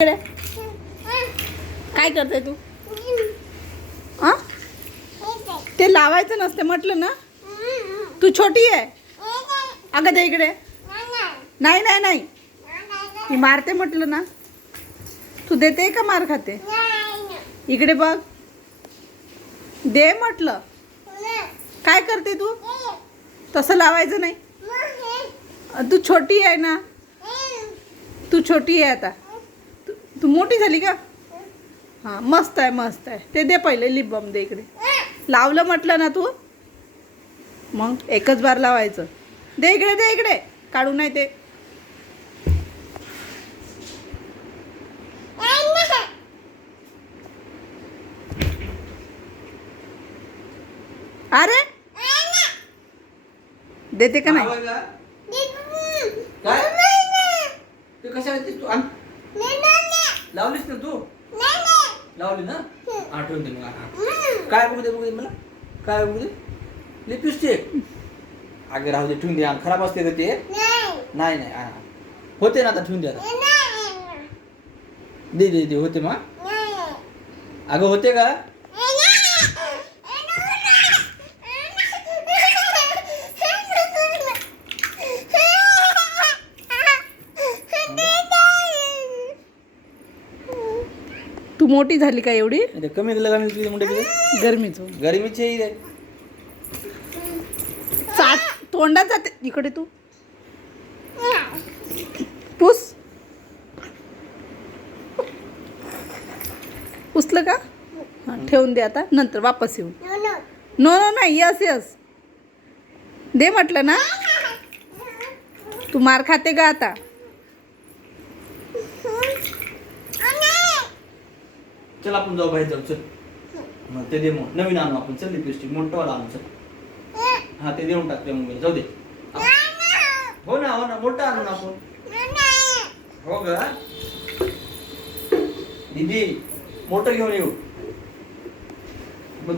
काय करते तू? ते लावायचं नसते म्हटलं ना. तू छोटी आहे. अगं दे इकडे. नाही नाही नाही, ती मारते म्हटलं ना. तू देते का मार खाते? इकडे बघ, दे म्हटलं. काय करते तू? तसं लावायचं नाही. तू छोटी आहे ना, तू छोटी आहे आता. तू मोठी झाली का? हां, मस्त आहे मस्त आहे. ते दे पहिले, लिप बाम दे इकडे. लावलं म्हटलं ना तू, मग एकच बार लावायचं. दे इकडे, दे इकडे. काढू नाही ते. अरे देते का नाही? तू कशाला तू लावलीस ना तू? लावली ना? आठवण दे मग. काय बघू दे, बघू दे मला. काय बघू दे? लिपस्टिक. अगं राहू दे, ठेवून दे. खराब असते का ते? नाही नाही, होते ना आता, ठेवून दे आता. दे दे दे, होते मग. अगं होते का? तू मोठी झाली का एवढी? कमी मोठे गरमीच गरमीची तोंडात जाते. इकडे तू पुस. पुसलं का? हां, ठेवून दे आता, नंतर वापस येऊ. नो नो नाही, यस यस दे म्हटलं ना. तू मार खाते का आता? चल आपण जाऊ बाहेर जाऊ. चल ते दे, मग नवीन आणू आपण. चल लिपस्टिक मोठं आणू. चल. हा, ते देऊन टाकते मग. जाऊ दे. हो ना, हो ना, मोठं आणू ना आपण. हो ग दीदी, मोठं घेऊन येऊ. बघ